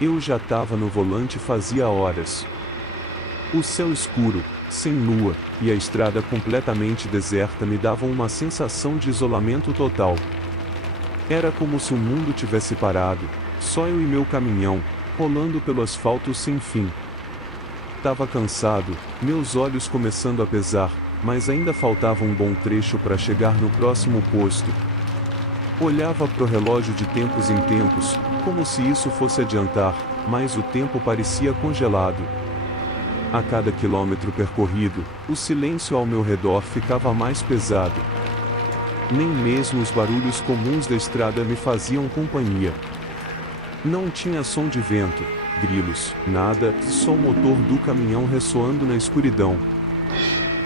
Eu já estava no volante fazia horas. O céu escuro, sem lua, e a estrada completamente deserta me davam uma sensação de isolamento total. Era como se o mundo tivesse parado, só eu e meu caminhão, rolando pelo asfalto sem fim. Tava cansado, meus olhos começando a pesar, mas ainda faltava um bom trecho para chegar no próximo posto. Olhava pro relógio de tempos em tempos, como se isso fosse adiantar, mas o tempo parecia congelado. A cada quilômetro percorrido, o silêncio ao meu redor ficava mais pesado. Nem mesmo os barulhos comuns da estrada me faziam companhia. Não tinha som de vento, grilos, nada, só o motor do caminhão ressoando na escuridão.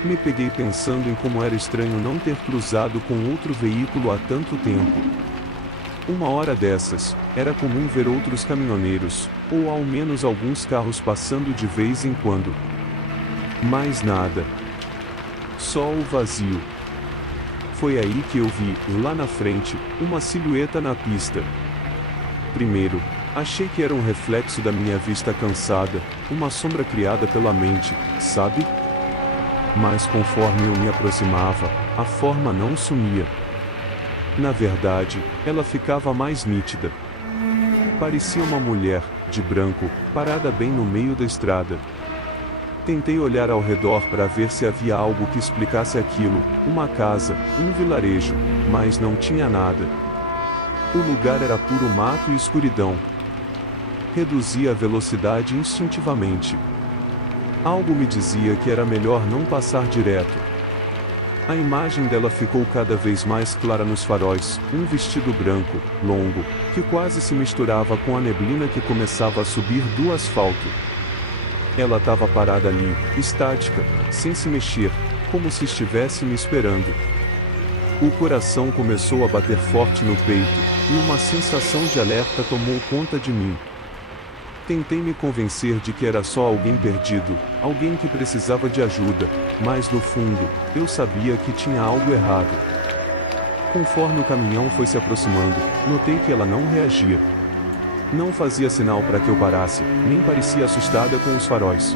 Me peguei pensando em como era estranho não ter cruzado com outro veículo há tanto tempo. Uma hora dessas, era comum ver outros caminhoneiros, ou ao menos alguns carros passando de vez em quando. Mais nada. Só o vazio. Foi aí que eu vi, lá na frente, uma silhueta na pista. Primeiro, achei que era um reflexo da minha vista cansada, uma sombra criada pela mente, sabe? Mas conforme eu me aproximava, a forma não sumia. Na verdade, ela ficava mais nítida. Parecia uma mulher, de branco, parada bem no meio da estrada. Tentei olhar ao redor para ver se havia algo que explicasse aquilo, uma casa, um vilarejo, mas não tinha nada. O lugar era puro mato e escuridão. Reduzi a velocidade instintivamente. Algo me dizia que era melhor não passar direto. A imagem dela ficou cada vez mais clara nos faróis, um vestido branco, longo, que quase se misturava com a neblina que começava a subir do asfalto. Ela estava parada ali, estática, sem se mexer, como se estivesse me esperando. O coração começou a bater forte no peito, e uma sensação de alerta tomou conta de mim. Tentei me convencer de que era só alguém perdido, alguém que precisava de ajuda, mas no fundo, eu sabia que tinha algo errado. Conforme o caminhão foi se aproximando, notei que ela não reagia. Não fazia sinal para que eu parasse, nem parecia assustada com os faróis.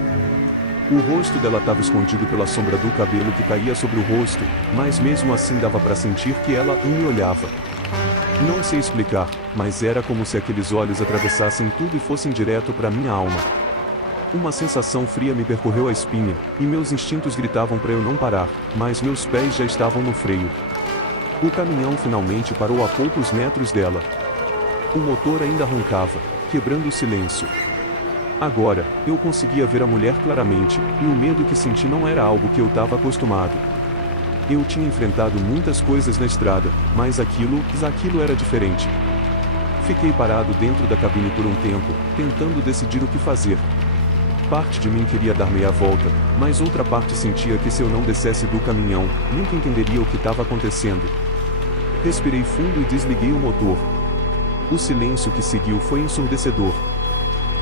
O rosto dela estava escondido pela sombra do cabelo que caía sobre o rosto, mas mesmo assim dava para sentir que ela me olhava. Não sei explicar, mas era como se aqueles olhos atravessassem tudo e fossem direto para minha alma. Uma sensação fria me percorreu a espinha, e meus instintos gritavam para eu não parar, mas meus pés já estavam no freio. O caminhão finalmente parou a poucos metros dela. O motor ainda roncava, quebrando o silêncio. Agora, eu conseguia ver a mulher claramente, e o medo que senti não era algo que eu estava acostumado. Eu tinha enfrentado muitas coisas na estrada, mas aquilo era diferente. Fiquei parado dentro da cabine por um tempo, tentando decidir o que fazer. Parte de mim queria dar meia volta, mas outra parte sentia que se eu não descesse do caminhão, nunca entenderia o que estava acontecendo. Respirei fundo e desliguei o motor. O silêncio que seguiu foi ensurdecedor.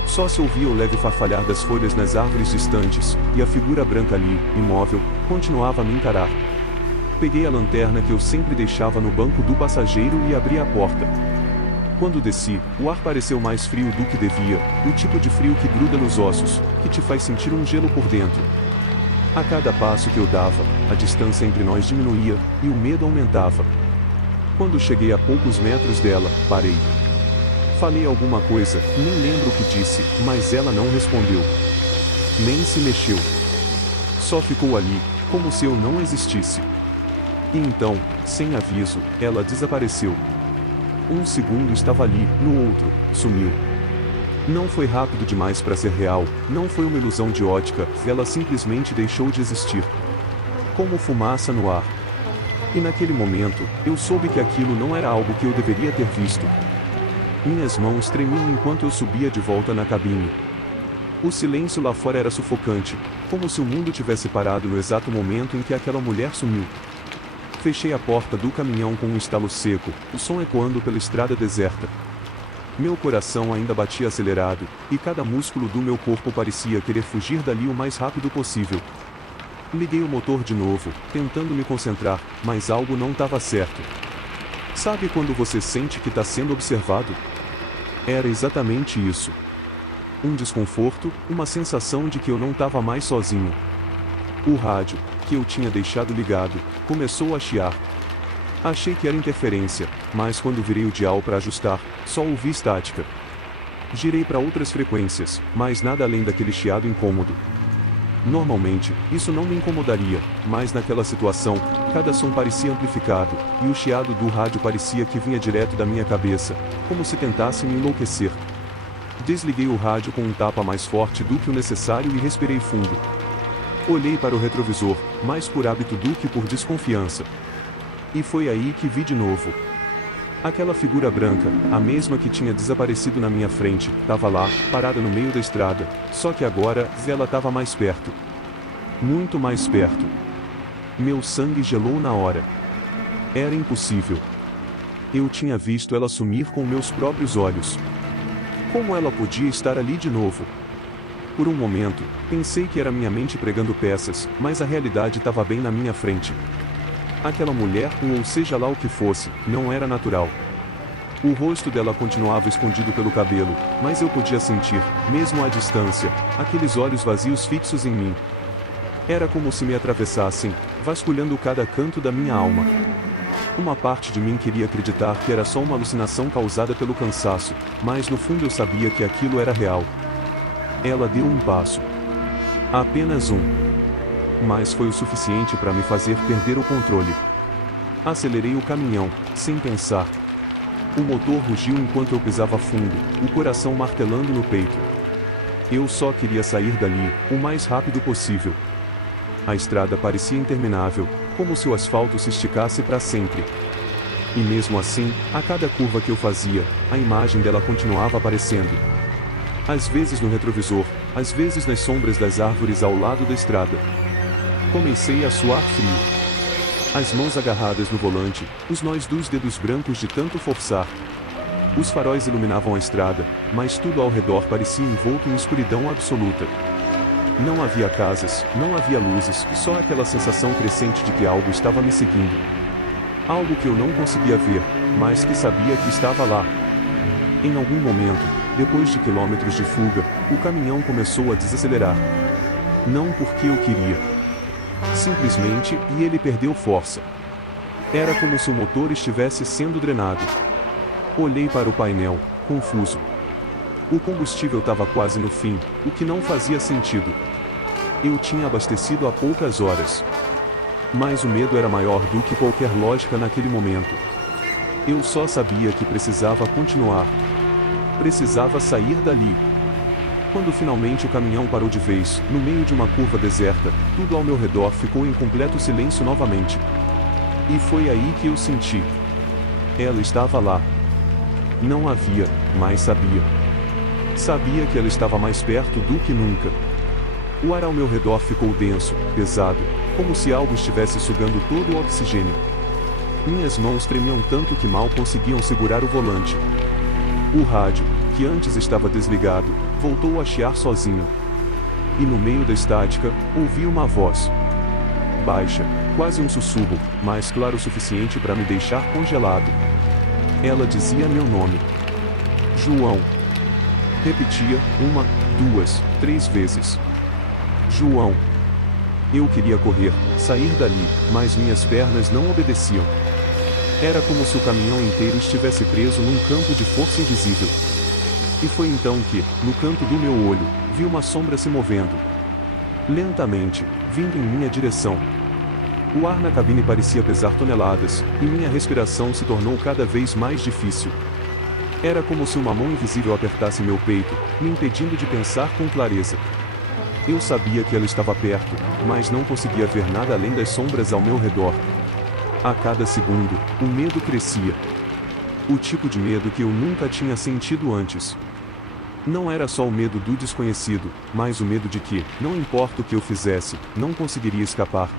Só se ouvia o leve farfalhar das folhas nas árvores distantes, e a figura branca ali, imóvel, continuava a me encarar. Peguei a lanterna que eu sempre deixava no banco do passageiro e abri a porta. Quando desci, o ar pareceu mais frio do que devia, o tipo de frio que gruda nos ossos, que te faz sentir um gelo por dentro. A cada passo que eu dava, a distância entre nós diminuía, e o medo aumentava. Quando cheguei a poucos metros dela, parei. Falei alguma coisa, nem lembro o que disse, mas ela não respondeu. Nem se mexeu. Só ficou ali, como se eu não existisse. E então, sem aviso, ela desapareceu. Um segundo estava ali, no outro, sumiu. Não foi rápido demais para ser real, não foi uma ilusão de ótica, ela simplesmente deixou de existir. Como fumaça no ar. E naquele momento, eu soube que aquilo não era algo que eu deveria ter visto. Minhas mãos tremiam enquanto eu subia de volta na cabine. O silêncio lá fora era sufocante, como se o mundo tivesse parado no exato momento em que aquela mulher sumiu. Fechei a porta do caminhão com um estalo seco, o som ecoando pela estrada deserta. Meu coração ainda batia acelerado, e cada músculo do meu corpo parecia querer fugir dali o mais rápido possível. Liguei o motor de novo, tentando me concentrar, mas algo não estava certo. Sabe quando você sente que está sendo observado? Era exatamente isso. Um desconforto, uma sensação de que eu não estava mais sozinho. O rádio, que eu tinha deixado ligado, começou a chiar. Achei que era interferência, mas quando virei o dial para ajustar, só ouvi estática. Girei para outras frequências, mas nada além daquele chiado incômodo. Normalmente, isso não me incomodaria, mas naquela situação, cada som parecia amplificado, e o chiado do rádio parecia que vinha direto da minha cabeça, como se tentasse me enlouquecer. Desliguei o rádio com um tapa mais forte do que o necessário e respirei fundo. Olhei para o retrovisor, mais por hábito do que por desconfiança. E foi aí que vi de novo. Aquela figura branca, a mesma que tinha desaparecido na minha frente, estava lá, parada no meio da estrada, só que agora, ela estava mais perto. Muito mais perto. Meu sangue gelou na hora. Era impossível. Eu tinha visto ela sumir com meus próprios olhos. Como ela podia estar ali de novo? Por um momento, pensei que era minha mente pregando peças, mas a realidade estava bem na minha frente. Aquela mulher, ou seja lá o que fosse, não era natural. O rosto dela continuava escondido pelo cabelo, mas eu podia sentir, mesmo à distância, aqueles olhos vazios fixos em mim. Era como se me atravessassem, vasculhando cada canto da minha alma. Uma parte de mim queria acreditar que era só uma alucinação causada pelo cansaço, mas no fundo eu sabia que aquilo era real. Ela deu um passo. Apenas um. Mas foi o suficiente para me fazer perder o controle. Acelerei o caminhão, sem pensar. O motor rugiu enquanto eu pisava fundo, o coração martelando no peito. Eu só queria sair dali, o mais rápido possível. A estrada parecia interminável, como se o asfalto se esticasse para sempre. E mesmo assim, a cada curva que eu fazia, a imagem dela continuava aparecendo. Às vezes no retrovisor, às vezes nas sombras das árvores ao lado da estrada. Comecei a suar frio. As mãos agarradas no volante, os nós dos dedos brancos de tanto forçar. Os faróis iluminavam a estrada, mas tudo ao redor parecia envolto em escuridão absoluta. Não havia casas, não havia luzes, só aquela sensação crescente de que algo estava me seguindo. Algo que eu não conseguia ver, mas que sabia que estava lá. Em algum momento, depois de quilômetros de fuga, o caminhão começou a desacelerar. Não porque eu queria. Simplesmente, e ele perdeu força. Era como se o motor estivesse sendo drenado. Olhei para o painel, confuso. O combustível estava quase no fim, o que não fazia sentido. Eu tinha abastecido há poucas horas. Mas o medo era maior do que qualquer lógica naquele momento. Eu só sabia que precisava continuar. Precisava sair dali. Quando finalmente o caminhão parou de vez, no meio de uma curva deserta, tudo ao meu redor ficou em completo silêncio novamente. E foi aí que eu senti. Ela estava lá. Não havia, mas sabia. Sabia que ela estava mais perto do que nunca. O ar ao meu redor ficou denso, pesado, como se algo estivesse sugando todo o oxigênio. Minhas mãos tremiam tanto que mal conseguiam segurar o volante. O rádio, que antes estava desligado, voltou a chiar sozinho. E no meio da estática, ouvi uma voz. Baixa, quase um sussurro, mas claro o suficiente para me deixar congelado. Ela dizia meu nome. João. Repetia, 1, 2, 3 vezes. João. Eu queria correr, sair dali, mas minhas pernas não obedeciam. Era como se o caminhão inteiro estivesse preso num campo de força invisível. E foi então que, no canto do meu olho, vi uma sombra se movendo. Lentamente, vindo em minha direção. O ar na cabine parecia pesar toneladas, e minha respiração se tornou cada vez mais difícil. Era como se uma mão invisível apertasse meu peito, me impedindo de pensar com clareza. Eu sabia que ela estava perto, mas não conseguia ver nada além das sombras ao meu redor. A cada segundo, o medo crescia. O tipo de medo que eu nunca tinha sentido antes. Não era só o medo do desconhecido, mas o medo de que, não importa o que eu fizesse, não conseguiria escapar.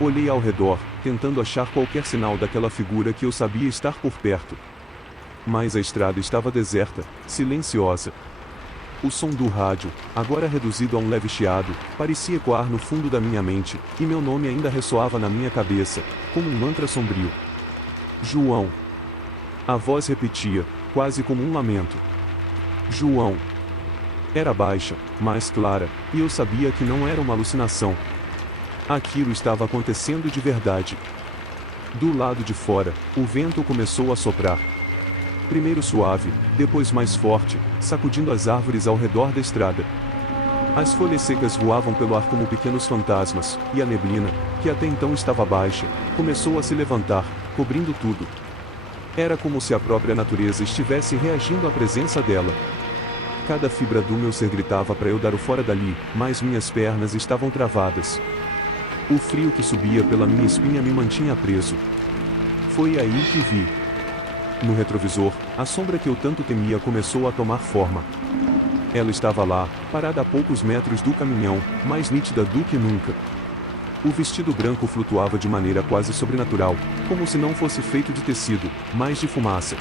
Olhei ao redor, tentando achar qualquer sinal daquela figura que eu sabia estar por perto. Mas a estrada estava deserta, silenciosa. O som do rádio, agora reduzido a um leve chiado, parecia ecoar no fundo da minha mente, e meu nome ainda ressoava na minha cabeça, como um mantra sombrio. João. A voz repetia, quase como um lamento. João. Era baixa, mais clara, e eu sabia que não era uma alucinação. Aquilo estava acontecendo de verdade. Do lado de fora, o vento começou a soprar. Primeiro suave, depois mais forte, sacudindo as árvores ao redor da estrada. As folhas secas voavam pelo ar como pequenos fantasmas, e a neblina, que até então estava baixa, começou a se levantar, cobrindo tudo. Era como se a própria natureza estivesse reagindo à presença dela. Cada fibra do meu ser gritava para eu dar o fora dali, mas minhas pernas estavam travadas. O frio que subia pela minha espinha me mantinha preso. Foi aí que vi. No retrovisor, a sombra que eu tanto temia começou a tomar forma. Ela estava lá, parada a poucos metros do caminhão, mais nítida do que nunca. O vestido branco flutuava de maneira quase sobrenatural, como se não fosse feito de tecido, mas de fumaça.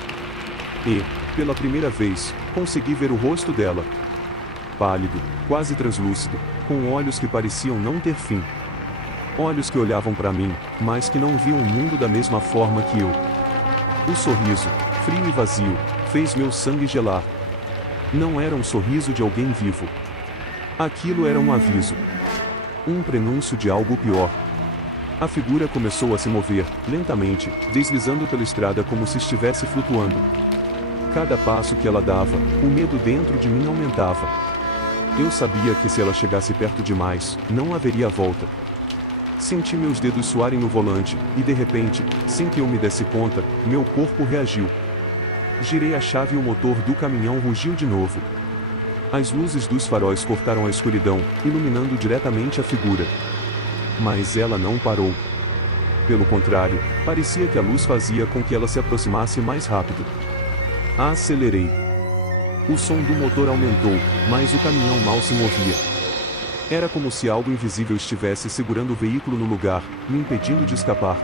E, pela primeira vez, consegui ver o rosto dela. Pálido, quase translúcido, com olhos que pareciam não ter fim. Olhos que olhavam para mim, mas que não viam o mundo da mesma forma que eu. O sorriso, frio e vazio, fez meu sangue gelar. Não era um sorriso de alguém vivo. Aquilo era um aviso. Um prenúncio de algo pior. A figura começou a se mover, lentamente, deslizando pela estrada como se estivesse flutuando. Cada passo que ela dava, o medo dentro de mim aumentava. Eu sabia que se ela chegasse perto demais, não haveria volta. Senti meus dedos suarem no volante, e de repente, sem que eu me desse conta, meu corpo reagiu. Girei a chave e o motor do caminhão rugiu de novo. As luzes dos faróis cortaram a escuridão, iluminando diretamente a figura. Mas ela não parou. Pelo contrário, parecia que a luz fazia com que ela se aproximasse mais rápido. Acelerei. O som do motor aumentou, mas o caminhão mal se movia. Era como se algo invisível estivesse segurando o veículo no lugar, me impedindo de escapar.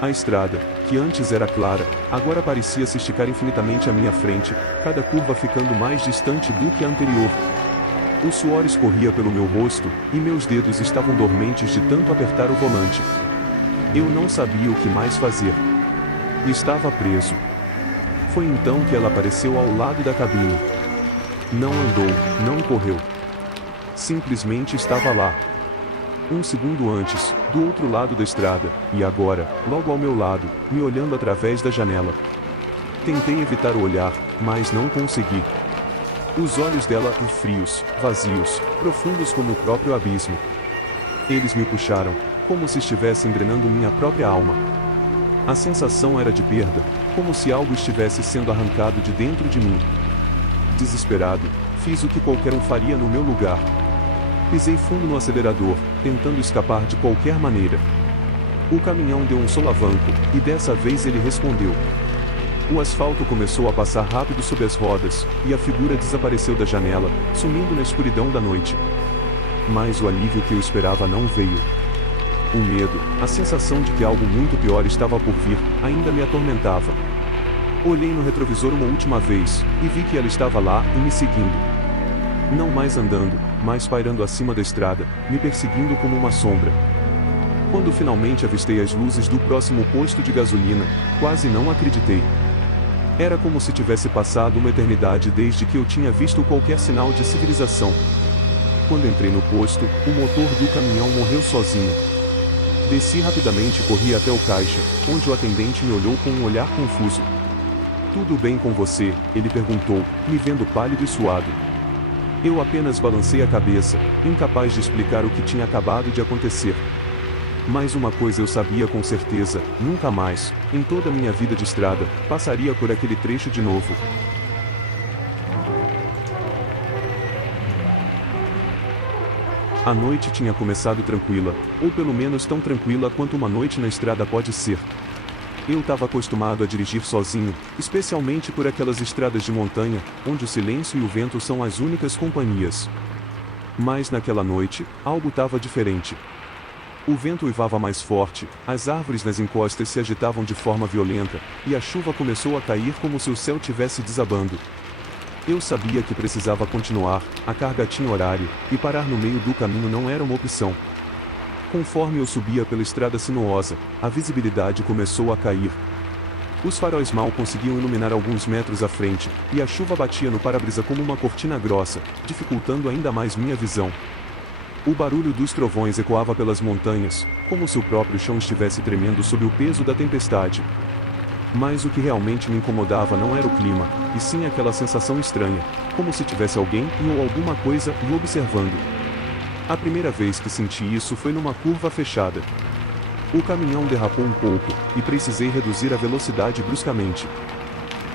A estrada, que antes era clara, agora parecia se esticar infinitamente à minha frente, cada curva ficando mais distante do que a anterior. O suor escorria pelo meu rosto, e meus dedos estavam dormentes de tanto apertar o volante. Eu não sabia o que mais fazer. Estava preso. Foi então que ela apareceu ao lado da cabine. Não andou, não correu. Simplesmente estava lá. Um segundo antes, do outro lado da estrada, e agora, logo ao meu lado, me olhando através da janela. Tentei evitar o olhar, mas não consegui. Os olhos dela, frios, vazios, profundos como o próprio abismo. Eles me puxaram, como se estivessem drenando minha própria alma. A sensação era de perda, como se algo estivesse sendo arrancado de dentro de mim. Desesperado, fiz o que qualquer um faria no meu lugar. Pisei fundo no acelerador, tentando escapar de qualquer maneira. O caminhão deu um solavanco, e dessa vez ele respondeu. O asfalto começou a passar rápido sob as rodas, e a figura desapareceu da janela, sumindo na escuridão da noite. Mas o alívio que eu esperava não veio. O medo, a sensação de que algo muito pior estava por vir, ainda me atormentava. Olhei no retrovisor uma última vez, e vi que ela estava lá, e me seguindo. Não mais andando, mas pairando acima da estrada, me perseguindo como uma sombra. Quando finalmente avistei as luzes do próximo posto de gasolina, quase não acreditei. Era como se tivesse passado uma eternidade desde que eu tinha visto qualquer sinal de civilização. Quando entrei no posto, o motor do caminhão morreu sozinho. Desci rapidamente e corri até o caixa, onde o atendente me olhou com um olhar confuso. "Tudo bem com você?" ele perguntou, me vendo pálido e suado. Eu apenas balancei a cabeça, incapaz de explicar o que tinha acabado de acontecer. Mas uma coisa eu sabia com certeza, nunca mais, em toda a minha vida de estrada, passaria por aquele trecho de novo. A noite tinha começado tranquila, ou pelo menos tão tranquila quanto uma noite na estrada pode ser. Eu estava acostumado a dirigir sozinho, especialmente por aquelas estradas de montanha, onde o silêncio e o vento são as únicas companhias. Mas naquela noite, algo estava diferente. O vento uivava mais forte, as árvores nas encostas se agitavam de forma violenta, e a chuva começou a cair como se o céu tivesse desabando. Eu sabia que precisava continuar, a carga tinha horário, e parar no meio do caminho não era uma opção. Conforme eu subia pela estrada sinuosa, a visibilidade começou a cair. Os faróis mal conseguiam iluminar alguns metros à frente, e a chuva batia no para-brisa como uma cortina grossa, dificultando ainda mais minha visão. O barulho dos trovões ecoava pelas montanhas, como se o próprio chão estivesse tremendo sob o peso da tempestade. Mas o que realmente me incomodava não era o clima, e sim aquela sensação estranha, como se tivesse alguém ou alguma coisa me observando. A primeira vez que senti isso foi numa curva fechada. O caminhão derrapou um pouco, e precisei reduzir a velocidade bruscamente.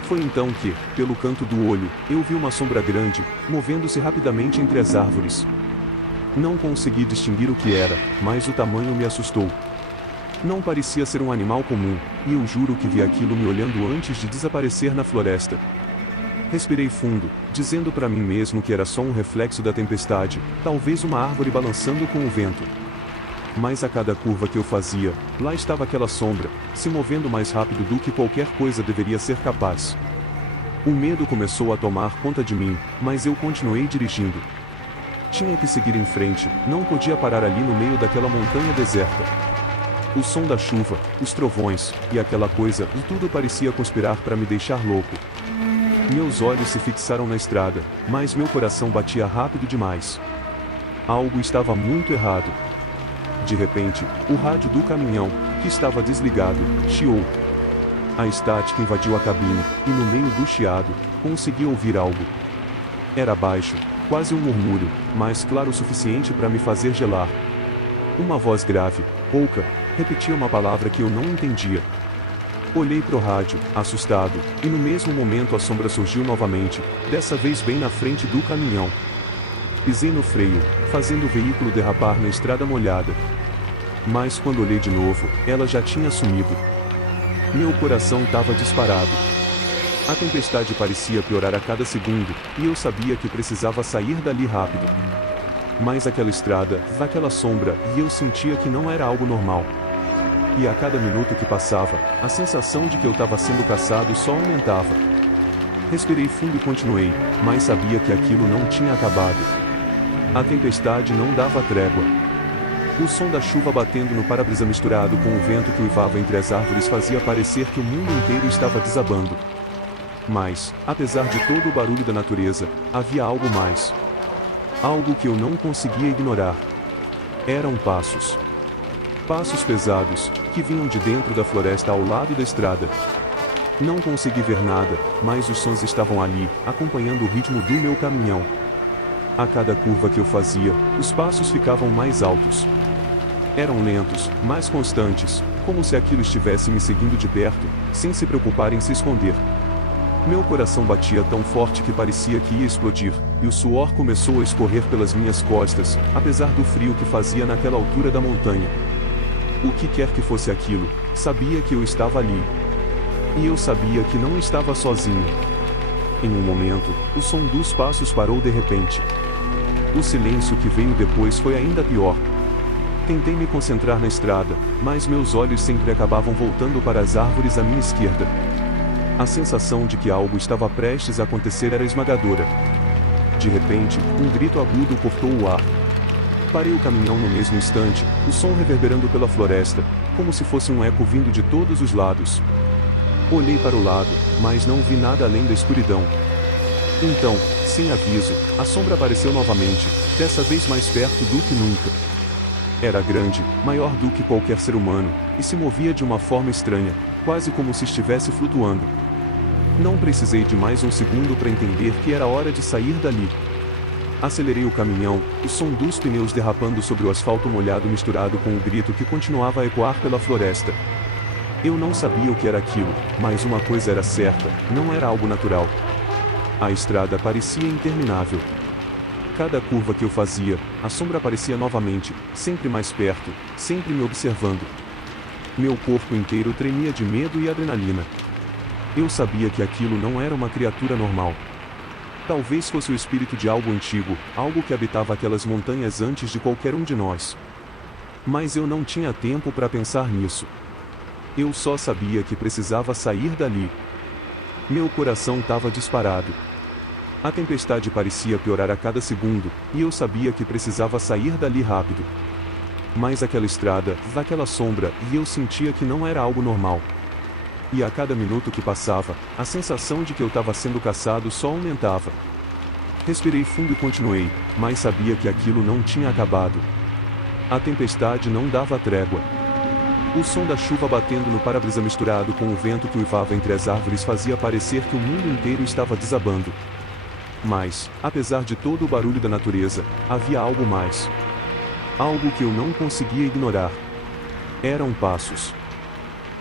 Foi então que, pelo canto do olho, eu vi uma sombra grande, movendo-se rapidamente entre as árvores. Não consegui distinguir o que era, mas o tamanho me assustou. Não parecia ser um animal comum, e eu juro que vi aquilo me olhando antes de desaparecer na floresta. Respirei fundo, dizendo para mim mesmo que era só um reflexo da tempestade, talvez uma árvore balançando com o vento. Mas a cada curva que eu fazia, lá estava aquela sombra, se movendo mais rápido do que qualquer coisa deveria ser capaz. O medo começou a tomar conta de mim, mas eu continuei dirigindo. Tinha que seguir em frente, não podia parar ali no meio daquela montanha deserta. O som da chuva, os trovões, e aquela coisa, e tudo parecia conspirar para me deixar louco. Meus olhos se fixaram na estrada, mas meu coração batia rápido demais. Algo estava muito errado. De repente, o rádio do caminhão, que estava desligado, chiou. A estática invadiu a cabine, e no meio do chiado, consegui ouvir algo. Era baixo, quase um murmúrio, mas claro o suficiente para me fazer gelar. Uma voz grave, rouca, repetia uma palavra que eu não entendia. Olhei para o rádio, assustado, e no mesmo momento a sombra surgiu novamente, dessa vez bem na frente do caminhão. Pisei no freio, fazendo o veículo derrapar na estrada molhada. Mas quando olhei de novo, ela já tinha sumido. Meu coração estava disparado. A tempestade parecia piorar a cada segundo, e eu sabia que precisava sair dali rápido. Mas aquela estrada, aquela sombra, e eu sentia que não era algo normal. E a cada minuto que passava, a sensação de que eu estava sendo caçado só aumentava. Respirei fundo e continuei, mas sabia que aquilo não tinha acabado. A tempestade não dava trégua. O som da chuva batendo no para-brisa misturado com o vento que uivava entre as árvores fazia parecer que o mundo inteiro estava desabando. Mas, apesar de todo o barulho da natureza, havia algo mais. Algo que eu não conseguia ignorar. Eram passos. Passos pesados, que vinham de dentro da floresta ao lado da estrada. Não consegui ver nada, mas os sons estavam ali, acompanhando o ritmo do meu caminhão. A cada curva que eu fazia, os passos ficavam mais altos. Eram lentos, mas constantes, como se aquilo estivesse me seguindo de perto, sem se preocupar em se esconder. Meu coração batia tão forte que parecia que ia explodir, e o suor começou a escorrer pelas minhas costas, apesar do frio que fazia naquela altura da montanha. O que quer que fosse aquilo, sabia que eu estava ali. E eu sabia que não estava sozinho. Em um momento, o som dos passos parou de repente. O silêncio que veio depois foi ainda pior. Tentei me concentrar na estrada, mas meus olhos sempre acabavam voltando para as árvores à minha esquerda. A sensação de que algo estava prestes a acontecer era esmagadora. De repente, um grito agudo cortou o ar. Parei o caminhão no mesmo instante, o som reverberando pela floresta, como se fosse um eco vindo de todos os lados. Olhei para o lado, mas não vi nada além da escuridão. Então, sem aviso, a sombra apareceu novamente, dessa vez mais perto do que nunca. Era grande, maior do que qualquer ser humano, e se movia de uma forma estranha, quase como se estivesse flutuando. Não precisei de mais um segundo para entender que era hora de sair dali. Acelerei o caminhão, o som dos pneus derrapando sobre o asfalto molhado misturado com o grito que continuava a ecoar pela floresta. Eu não sabia o que era aquilo, mas uma coisa era certa, não era algo natural. A estrada parecia interminável. Cada curva que eu fazia, a sombra aparecia novamente, sempre mais perto, sempre me observando. Meu corpo inteiro tremia de medo e adrenalina. Eu sabia que aquilo não era uma criatura normal. Talvez fosse o espírito de algo antigo, algo que habitava aquelas montanhas antes de qualquer um de nós. Mas eu não tinha tempo para pensar nisso. Eu só sabia que precisava sair dali. Meu coração estava disparado. A tempestade parecia piorar a cada segundo, e eu sabia que precisava sair dali rápido. Mas aquela estrada, aquela sombra, e eu sentia que não era algo normal. E a cada minuto que passava, a sensação de que eu estava sendo caçado só aumentava. Respirei fundo e continuei, mas sabia que aquilo não tinha acabado. A tempestade não dava trégua. O som da chuva batendo no para-brisa misturado com o vento que uivava entre as árvores fazia parecer que o mundo inteiro estava desabando. Mas, apesar de todo o barulho da natureza, havia algo mais. Algo que eu não conseguia ignorar. Eram passos.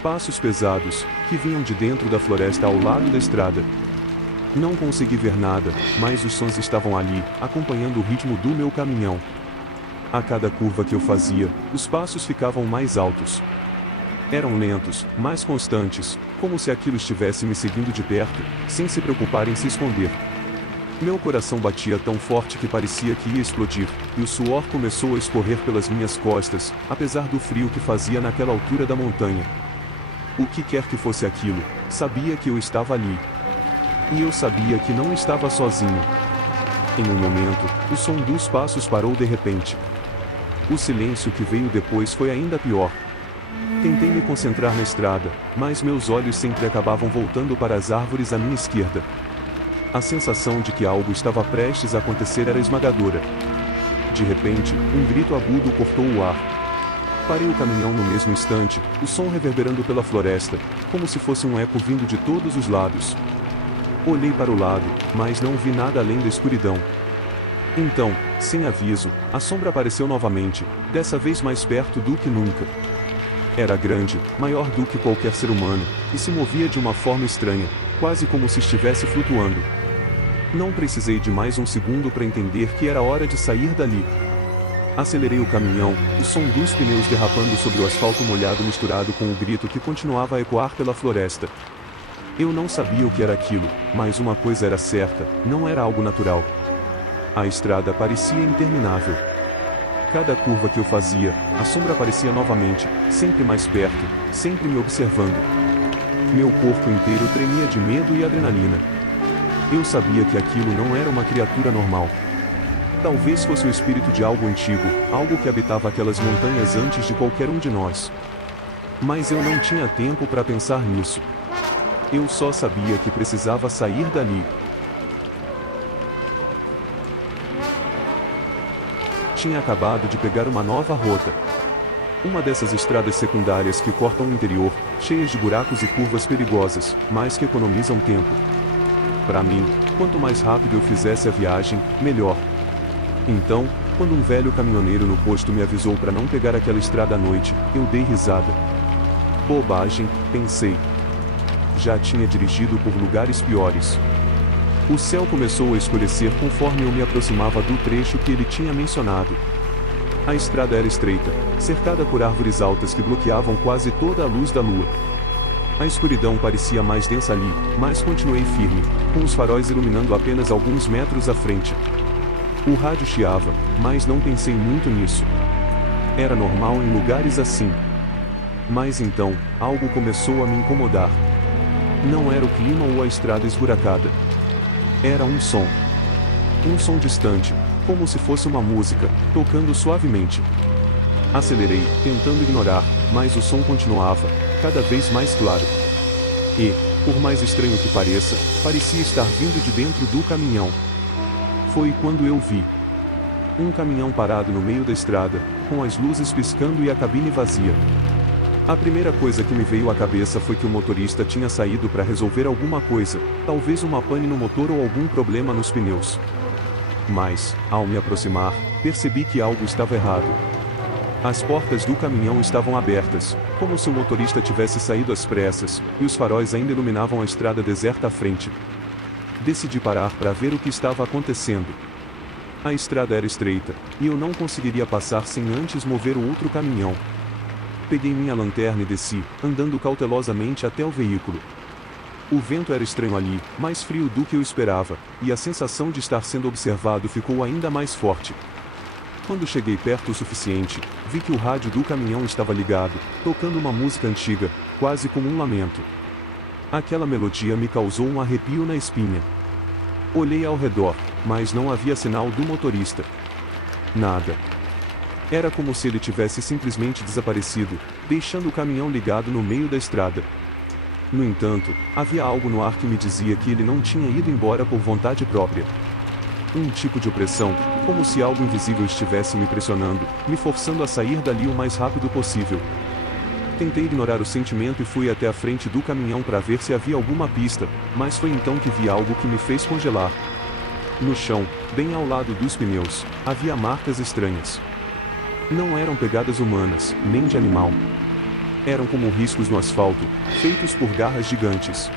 Passos pesados, que vinham de dentro da floresta ao lado da estrada. Não consegui ver nada, mas os sons estavam ali, acompanhando o ritmo do meu caminhão. A cada curva que eu fazia, os passos ficavam mais altos. Eram lentos, mais constantes, como se aquilo estivesse me seguindo de perto, sem se preocupar em se esconder. Meu coração batia tão forte que parecia que ia explodir, e o suor começou a escorrer pelas minhas costas, apesar do frio que fazia naquela altura da montanha. O que quer que fosse aquilo, sabia que eu estava ali. E eu sabia que não estava sozinho. Em um momento, o som dos passos parou de repente. O silêncio que veio depois foi ainda pior. Tentei me concentrar na estrada, mas meus olhos sempre acabavam voltando para as árvores à minha esquerda. A sensação de que algo estava prestes a acontecer era esmagadora. De repente, um grito agudo cortou o ar. Parei o caminhão no mesmo instante, o som reverberando pela floresta, como se fosse um eco vindo de todos os lados. Olhei para o lado, mas não vi nada além da escuridão. Então, sem aviso, a sombra apareceu novamente, dessa vez mais perto do que nunca. Era grande, maior do que qualquer ser humano, e se movia de uma forma estranha, quase como se estivesse flutuando. Não precisei de mais um segundo para entender que era hora de sair dali. Acelerei o caminhão, o som dos pneus derrapando sobre o asfalto molhado misturado com o grito que continuava a ecoar pela floresta. Eu não sabia o que era aquilo, mas uma coisa era certa, não era algo natural. A estrada parecia interminável. Cada curva que eu fazia, a sombra aparecia novamente, sempre mais perto, sempre me observando. Meu corpo inteiro tremia de medo e adrenalina. Eu sabia que aquilo não era uma criatura normal. Talvez fosse o espírito de algo antigo, algo que habitava aquelas montanhas antes de qualquer um de nós. Mas eu não tinha tempo para pensar nisso. Eu só sabia que precisava sair dali. Tinha acabado de pegar uma nova rota. Uma dessas estradas secundárias que cortam o interior, cheias de buracos e curvas perigosas, mas que economizam tempo. Para mim, quanto mais rápido eu fizesse a viagem, melhor. Então, quando um velho caminhoneiro no posto me avisou para não pegar aquela estrada à noite, eu dei risada. Bobagem, pensei. Já tinha dirigido por lugares piores. O céu começou a escurecer conforme eu me aproximava do trecho que ele tinha mencionado. A estrada era estreita, cercada por árvores altas que bloqueavam quase toda a luz da lua. A escuridão parecia mais densa ali, mas continuei firme, com os faróis iluminando apenas alguns metros à frente. O rádio chiava, mas não pensei muito nisso. Era normal em lugares assim. Mas então, algo começou a me incomodar. Não era o clima ou a estrada esburacada. Era um som. Um som distante, como se fosse uma música, tocando suavemente. Acelerei, tentando ignorar, mas o som continuava, cada vez mais claro. E, por mais estranho que pareça, parecia estar vindo de dentro do caminhão. Foi quando eu vi um caminhão parado no meio da estrada, com as luzes piscando e a cabine vazia. A primeira coisa que me veio à cabeça foi que o motorista tinha saído para resolver alguma coisa, talvez uma pane no motor ou algum problema nos pneus. Mas, ao me aproximar, percebi que algo estava errado. As portas do caminhão estavam abertas, como se o motorista tivesse saído às pressas, e os faróis ainda iluminavam a estrada deserta à frente. Decidi parar para ver o que estava acontecendo. A estrada era estreita, e eu não conseguiria passar sem antes mover o outro caminhão. Peguei minha lanterna e desci, andando cautelosamente até o veículo. O vento era estranho ali, mais frio do que eu esperava, e a sensação de estar sendo observado ficou ainda mais forte. Quando cheguei perto o suficiente, vi que o rádio do caminhão estava ligado, tocando uma música antiga, quase como um lamento. Aquela melodia me causou um arrepio na espinha. Olhei ao redor, mas não havia sinal do motorista. Nada. Era como se ele tivesse simplesmente desaparecido, deixando o caminhão ligado no meio da estrada. No entanto, havia algo no ar que me dizia que ele não tinha ido embora por vontade própria. Um tipo de opressão, como se algo invisível estivesse me pressionando, me forçando a sair dali o mais rápido possível. Tentei ignorar o sentimento e fui até a frente do caminhão para ver se havia alguma pista, mas foi então que vi algo que me fez congelar. No chão, bem ao lado dos pneus, havia marcas estranhas. Não eram pegadas humanas, nem de animal. Eram como riscos no asfalto, feitos por garras gigantes.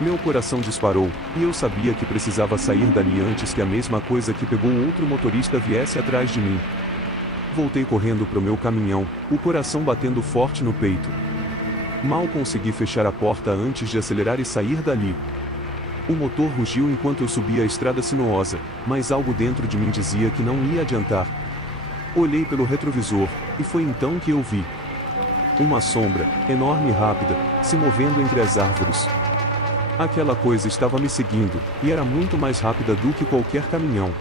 Meu coração disparou, e eu sabia que precisava sair dali antes que a mesma coisa que pegou o outro motorista viesse atrás de mim. Voltei correndo para o meu caminhão, o coração batendo forte no peito. Mal consegui fechar a porta antes de acelerar e sair dali. O motor rugiu enquanto eu subia a estrada sinuosa, mas algo dentro de mim dizia que não ia adiantar. Olhei pelo retrovisor, e foi então que eu vi uma sombra, enorme e rápida, se movendo entre as árvores. Aquela coisa estava me seguindo, e era muito mais rápida do que qualquer caminhão.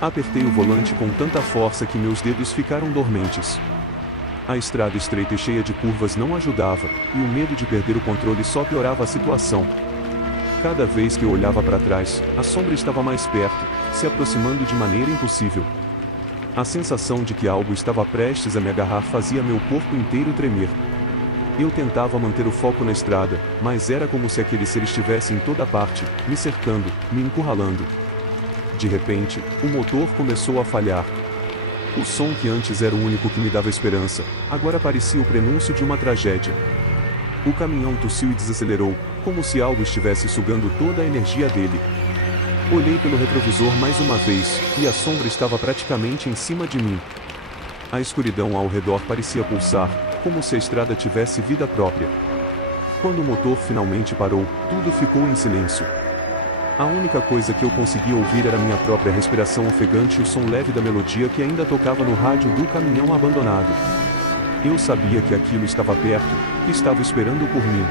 Apertei o volante com tanta força que meus dedos ficaram dormentes. A estrada estreita e cheia de curvas não ajudava, e o medo de perder o controle só piorava a situação. Cada vez que eu olhava para trás, a sombra estava mais perto, se aproximando de maneira impossível. A sensação de que algo estava prestes a me agarrar fazia meu corpo inteiro tremer. Eu tentava manter o foco na estrada, mas era como se aquele ser estivesse em toda parte, me cercando, me encurralando. De repente, o motor começou a falhar. O som que antes era o único que me dava esperança, agora parecia o prenúncio de uma tragédia. O caminhão tossiu e desacelerou, como se algo estivesse sugando toda a energia dele. Olhei pelo retrovisor mais uma vez, e a sombra estava praticamente em cima de mim. A escuridão ao redor parecia pulsar, como se a estrada tivesse vida própria. Quando o motor finalmente parou, tudo ficou em silêncio. A única coisa que eu conseguia ouvir era minha própria respiração ofegante e o som leve da melodia que ainda tocava no rádio do caminhão abandonado. Eu sabia que aquilo estava perto, que estava esperando por mim.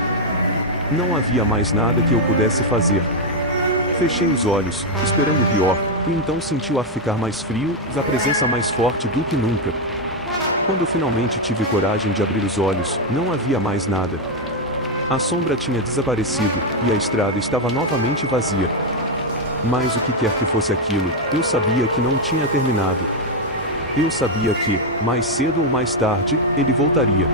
Não havia mais nada que eu pudesse fazer. Fechei os olhos, esperando o pior, e então senti o ar ficar mais frio, a presença mais forte do que nunca. Quando finalmente tive coragem de abrir os olhos, não havia mais nada. A sombra tinha desaparecido, e a estrada estava novamente vazia. Mas o que quer que fosse aquilo, eu sabia que não tinha terminado. Eu sabia que, mais cedo ou mais tarde, ele voltaria.